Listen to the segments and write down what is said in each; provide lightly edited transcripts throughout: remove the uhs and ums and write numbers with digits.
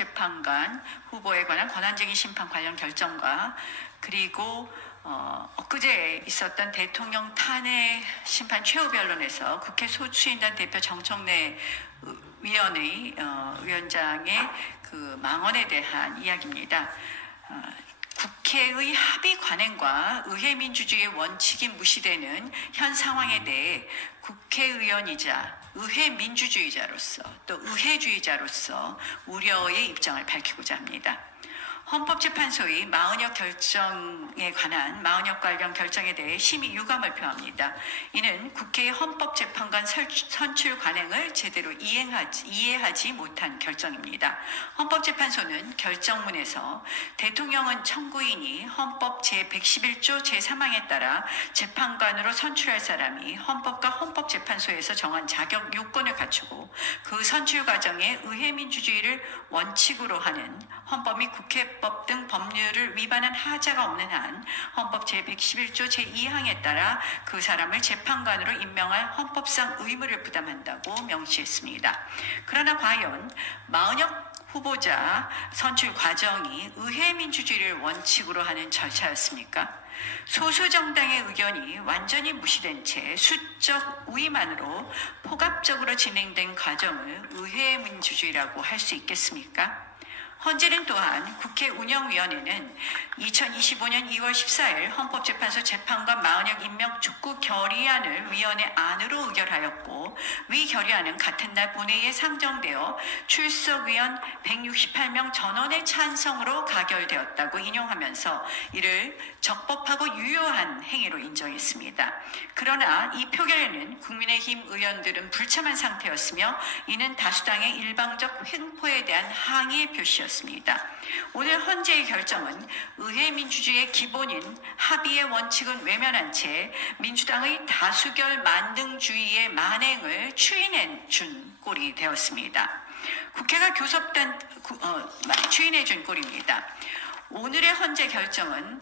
헌법재판관 후보에 관한 권한쟁의 심판 관련 결정과 그리고 엊그제 있었던 대통령 탄핵 심판 최후 변론에서 국회 소추인단 대표 정청래 위원장의 그 망언에 대한 이야기입니다. 국회의 합의 관행과 의회 민주주의의 원칙이 무시되는 현 상황에 대해 국회의원이자 의회 민주주의자로서 또 의회주의자로서 우려의 입장을 밝히고자 합니다. 헌법재판소의 마은혁 결정에 관한 마은혁 관련 결정에 대해 심히 유감을 표합니다. 이는 국회의 헌법재판관 선출 관행을 제대로 이해하지 못한 결정입니다. 헌법재판소는 결정문에서 대통령은 청구인이 헌법 제111조 제3항에 따라 재판관으로 선출할 사람이 헌법과 헌법재판소에서 정한 자격 요건을 갖추고 그 선출 과정에 의회 민주주의를 원칙으로 하는 헌법 및 국회법 등 법률을 위반한 하자가 없는 한 헌법 제111조 제2항에 따라 그 사람을 재판관으로 임명할 헌법상 의무를 부담한다고 명시했습니다. 그러나 과연 마은혁 후보자 선출 과정이 의회 민주주의를 원칙으로 하는 절차였습니까? 소수 정당의 의견이 완전히 무시된 채 수적 우위만으로 포괄적으로 진행된 과정을 의회 민주주의라고 할 수 있겠습니까? 헌재는 또한 국회 운영위원회는 2025년 2월 14일 헌법재판소 재판관 마은혁 임명 촉구 결의안을 위원회 안으로 의결하였고 위 결의안은 같은 날 본회의에 상정되어 출석위원 168명 전원의 찬성으로 가결되었다고 인용하면서 이를 적법하고 유효한 행위로 인정했습니다. 그러나 이 표결에는 국민의힘 의원들은 불참한 상태였으며 이는 다수당의 일방적 횡포에 대한 항의의 표시였습니다. 오늘 헌재의 결정은 의회 민주주의의 기본인 합의의 원칙은 외면한 채 민주당의 다수결 만등주의의 만행을 추인해 준 꼴이 되었습니다. 국회가 추인해 준 꼴입니다. 오늘의 헌재 결정은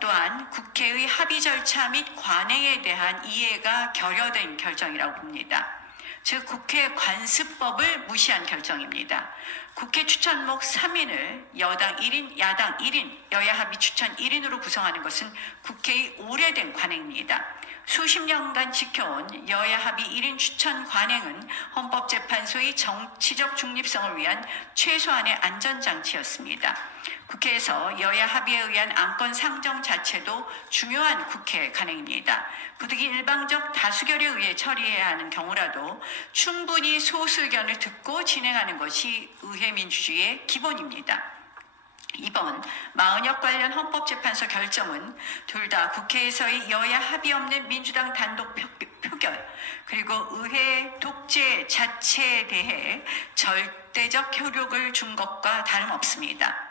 또한 국회의 합의 절차 및 관행에 대한 이해가 결여된 결정이라고 봅니다. 즉 국회 관습법을 무시한 결정입니다. 국회 추천목 3인을 여당 1인, 야당 1인, 여야 합의 추천 1인으로 구성하는 것은 국회의 오래된 관행입니다. 수십 년간 지켜온 여야 합의 1인 추천 관행은 헌법재판소의 정치적 중립성을 위한 최소한의 안전장치였습니다. 국회에서 여야 합의에 의한 안건 상정 자체도 중요한 국회 관행입니다. 부득이 일방적 다수결에 의해 처리해야 하는 경우라도 충분히 소수 의견을 듣고 진행하는 것이 의회 민주주의의 기본입니다. 이번 마은혁 관련 헌법재판소 결정은 둘 다 국회에서의 여야 합의 없는 민주당 단독 표결 그리고 의회 독재 자체에 대해 절대적 효력을 준 것과 다름없습니다.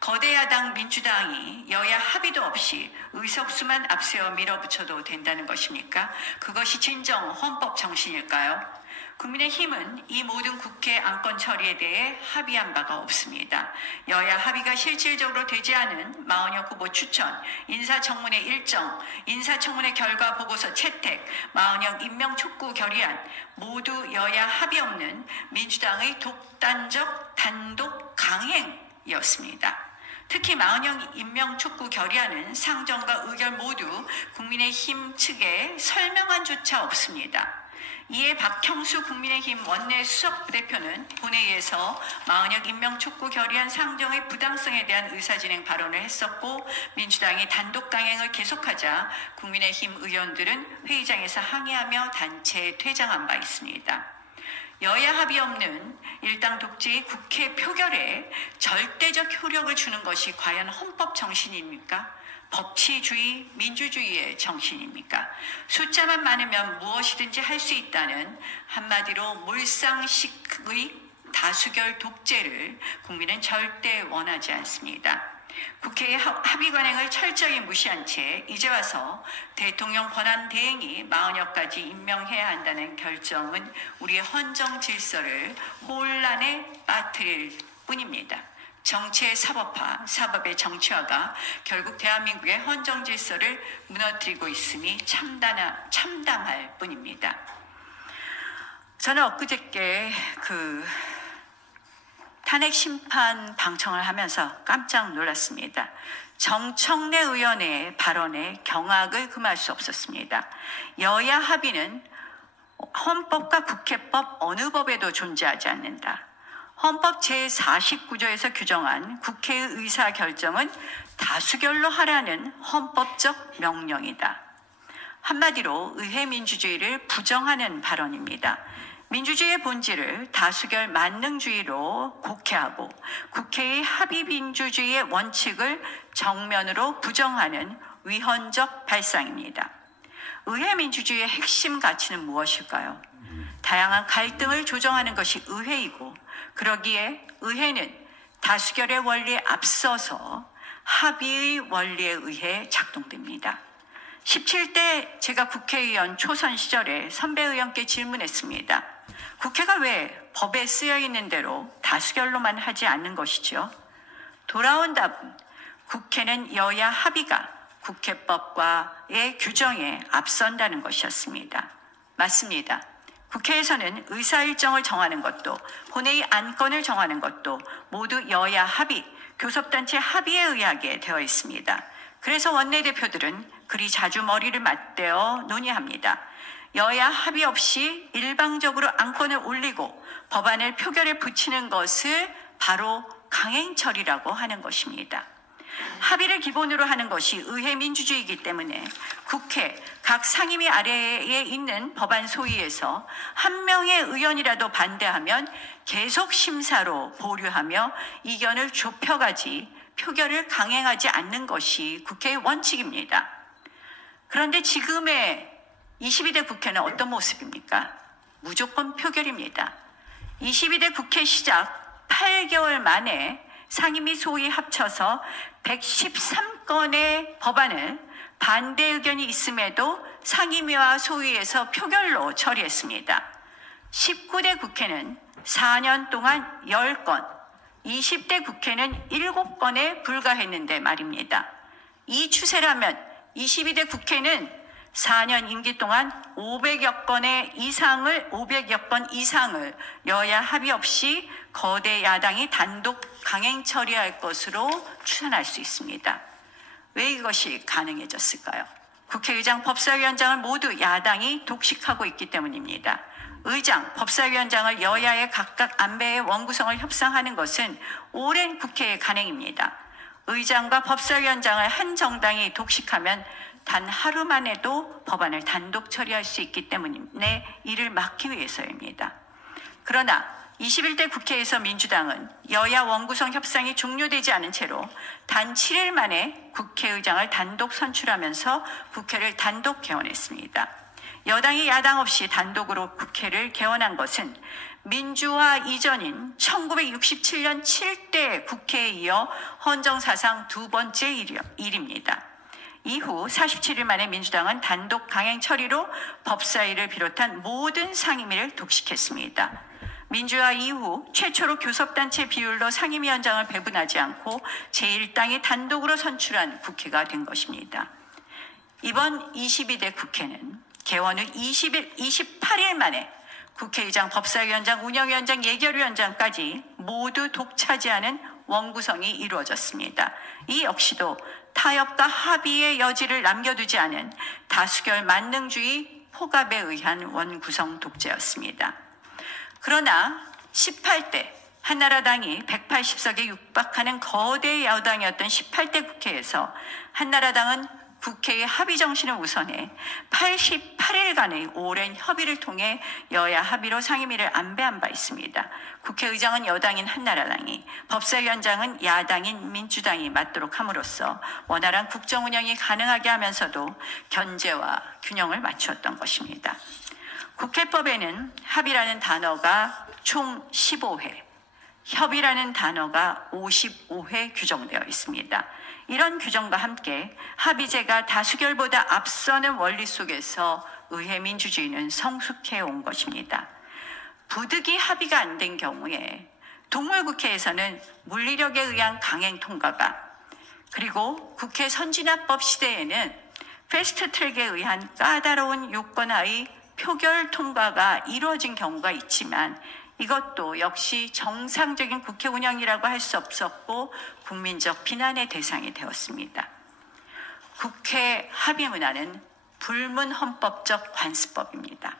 거대 야당 민주당이 여야 합의도 없이 의석수만 앞세워 밀어붙여도 된다는 것입니까? 그것이 진정 헌법 정신일까요? 국민의힘은 이 모든 국회 안건 처리에 대해 합의한 바가 없습니다. 여야 합의가 실질적으로 되지 않은 마은혁 후보 추천, 인사청문회 일정, 인사청문회 결과 보고서 채택, 마은혁 임명 촉구 결의안 모두 여야 합의 없는 민주당의 독단적 단독 강행이었습니다. 특히 마은혁 임명 촉구 결의안은 상정과 의결 모두 국민의힘 측에 설명한 조차 없습니다. 이에 박형수 국민의힘 원내 수석부대표는 본회의에서 마은혁 임명 촉구 결의안 상정의 부당성에 대한 의사진행 발언을 했었고 민주당이 단독 강행을 계속하자 국민의힘 의원들은 회의장에서 항의하며 단체 퇴장한 바 있습니다. 여야 합의 없는 일당 독재의 국회 표결에 절대적 효력을 주는 것이 과연 헌법 정신입니까? 법치주의, 민주주의의 정신입니까? 숫자만 많으면 무엇이든지 할 수 있다는 한마디로 몰상식의 다수결 독재를 국민은 절대 원하지 않습니다. 국회의 합의 관행을 철저히 무시한 채 이제 와서 대통령 권한 대행이 마은혁까지 임명해야 한다는 결정은 우리의 헌정 질서를 혼란에 빠뜨릴 뿐입니다. 정치의 사법화, 사법의 정치화가 결국 대한민국의 헌정 질서를 무너뜨리고 있으니 참담할 뿐입니다. 저는 엊그저께 탄핵 심판 방청을 하면서 깜짝 놀랐습니다. 정청래 의원의 발언에 경악을 금할 수 없었습니다. 여야 합의는 헌법과 국회법 어느 법에도 존재하지 않는다. 헌법 제49조에서 규정한 국회의 의사결정은 다수결로 하라는 헌법적 명령이다. 한마디로 의회 민주주의를 부정하는 발언입니다. 민주주의의 본질을 다수결 만능주의로 곡해하고 국회의 합의 민주주의의 원칙을 정면으로 부정하는 위헌적 발상입니다. 의회 민주주의의 핵심 가치는 무엇일까요? 다양한 갈등을 조정하는 것이 의회이고, 그러기에 의회는 다수결의 원리에 앞서서 합의의 원리에 의해 작동됩니다. 17대 제가 국회의원 초선 시절에 선배 의원께 질문했습니다. 국회가 왜 법에 쓰여 있는 대로 다수결로만 하지 않는 것이죠? 돌아온 답은 국회는 여야 합의가 국회법과의 규정에 앞선다는 것이었습니다. 맞습니다. 국회에서는 의사일정을 정하는 것도 본회의 안건을 정하는 것도 모두 여야 합의, 교섭단체 합의에 의하게 되어 있습니다. 그래서 원내대표들은 그리 자주 머리를 맞대어 논의합니다. 여야 합의 없이 일방적으로 안건을 올리고 법안을 표결에 붙이는 것을 바로 강행처리라고 하는 것입니다. 합의를 기본으로 하는 것이 의회 민주주의이기 때문에 국회 각 상임위 아래에 있는 법안 소위에서 한 명의 의원이라도 반대하면 계속 심사로 보류하며 이견을 좁혀가지 표결을 강행하지 않는 것이 국회의 원칙입니다. 그런데 지금의 22대 국회는 어떤 모습입니까? 무조건 표결입니다. 22대 국회 시작 8개월 만에 상임위 소위 합쳐서 113건의 법안을 반대 의견이 있음에도 상임위와 소위에서 표결로 처리했습니다. 19대 국회는 4년 동안 10건, 20대 국회는 7건에 불과했는데 말입니다. 이 추세라면 22대 국회는 4년 임기 동안 500여 건 이상을 여야 합의 없이 거대 야당이 단독 강행 처리할 것으로 추산할 수 있습니다. 왜 이것이 가능해졌을까요? 국회의장, 법사위원장을 모두 야당이 독식하고 있기 때문입니다. 의장, 법사위원장을 여야의 각각 안배의 원구성을 협상하는 것은 오랜 국회의 간행입니다. 의장과 법사위원장을 한 정당이 독식하면 단 하루 만에도 법안을 단독 처리할 수 있기 때문에 이를 막기 위해서입니다. 그러나 21대 국회에서 민주당은 여야 원구성 협상이 종료되지 않은 채로 단 7일 만에 국회의장을 단독 선출하면서 국회를 단독 개원했습니다. 여당이 야당 없이 단독으로 국회를 개원한 것은 민주화 이전인 1967년 7대 국회에 이어 헌정사상 두 번째 일입니다. 이후 47일 만에 민주당은 단독 강행 처리로 법사위를 비롯한 모든 상임위를 독식했습니다. 민주화 이후 최초로 교섭단체 비율로 상임위원장을 배분하지 않고 제1당이 단독으로 선출한 국회가 된 것입니다. 이번 22대 국회는 개원 후 28일 만에 국회의장, 법사위원장, 운영위원장, 예결위원장까지 모두 독차지하는 원구성이 이루어졌습니다. 이 역시도 타협과 합의의 여지를 남겨두지 않은 다수결 만능주의 포갑에 의한 원구성 독재였습니다. 그러나 18대 한나라당이 180석에 육박하는 거대 여당이었던 18대 국회에서 한나라당은 국회의 합의 정신을 우선해 88일간의 오랜 협의를 통해 여야 합의로 상임위를 안배한 바 있습니다. 국회의장은 여당인 한나라당이, 법사위원장은 야당인 민주당이 맡도록 함으로써 원활한 국정 운영이 가능하게 하면서도 견제와 균형을 맞추었던 것입니다. 국회법에는 합의라는 단어가 총 15회, 협의라는 단어가 55회 규정되어 있습니다. 이런 규정과 함께 합의제가 다수결보다 앞서는 원리 속에서 의회 민주주의는 성숙해 온 것입니다. 부득이 합의가 안 된 경우에 동물국회에서는 물리력에 의한 강행 통과가, 그리고 국회 선진화법 시대에는 패스트트랙에 의한 까다로운 요건하의 표결 통과가 이루어진 경우가 있지만 이것도 역시 정상적인 국회 운영이라고 할 수 없었고 국민적 비난의 대상이 되었습니다. 국회 합의 문화는 불문헌법적 관습법입니다.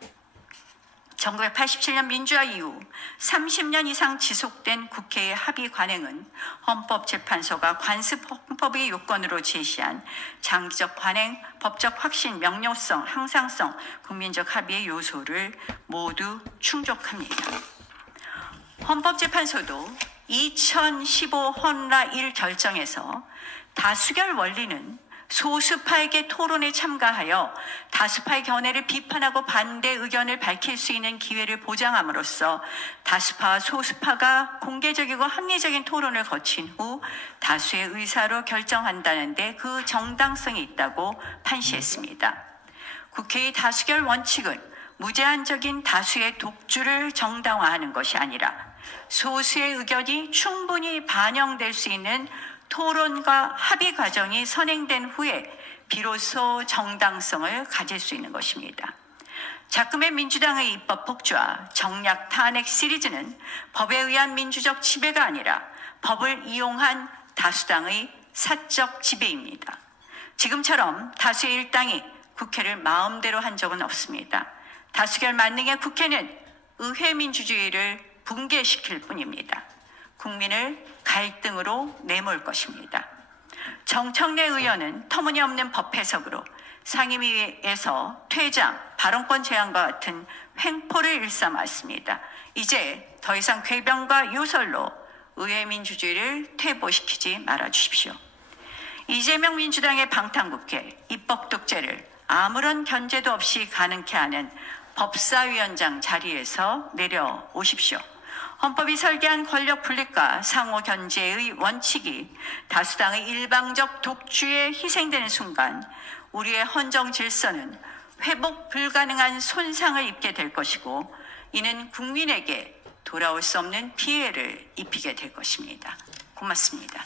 1987년 민주화 이후 30년 이상 지속된 국회의 합의 관행은 헌법재판소가 관습 헌법의 요건으로 제시한 장기적 관행, 법적 확신, 명료성, 항상성, 국민적 합의의 요소를 모두 충족합니다. 헌법재판소도 2015 헌라 1 결정에서 다수결 원리는 소수파에게 토론에 참가하여 다수파의 견해를 비판하고 반대 의견을 밝힐 수 있는 기회를 보장함으로써 다수파와 소수파가 공개적이고 합리적인 토론을 거친 후 다수의 의사로 결정한다는 데 그 정당성이 있다고 판시했습니다. 국회의 다수결 원칙은 무제한적인 다수의 독주를 정당화하는 것이 아니라 소수의 의견이 충분히 반영될 수 있는 토론과 합의 과정이 선행된 후에 비로소 정당성을 가질 수 있는 것입니다. 작금의 민주당의 입법 폭주와 정략 탄핵 시리즈는 법에 의한 민주적 지배가 아니라 법을 이용한 다수당의 사적 지배입니다. 지금처럼 다수의 일당이 국회를 마음대로 한 적은 없습니다. 다수결 만능의 국회는 의회 민주주의를 붕괴시킬 뿐입니다. 국민을 갈등으로 내몰 것입니다. 정청래 의원은 터무니없는 법 해석으로 상임위에서 퇴장, 발언권 제한과 같은 횡포를 일삼았습니다. 이제 더 이상 궤변과 요설로 의회 민주주의를 퇴보시키지 말아주십시오. 이재명 민주당의 방탄국회, 입법 독재를 아무런 견제도 없이 가능케 하는 법사위원장 자리에서 내려오십시오. 헌법이 설계한 권력 분립과 상호 견제의 원칙이 다수당의 일방적 독주에 희생되는 순간 우리의 헌정 질서는 회복 불가능한 손상을 입게 될 것이고 이는 국민에게 돌아올 수 없는 피해를 입히게 될 것입니다. 고맙습니다.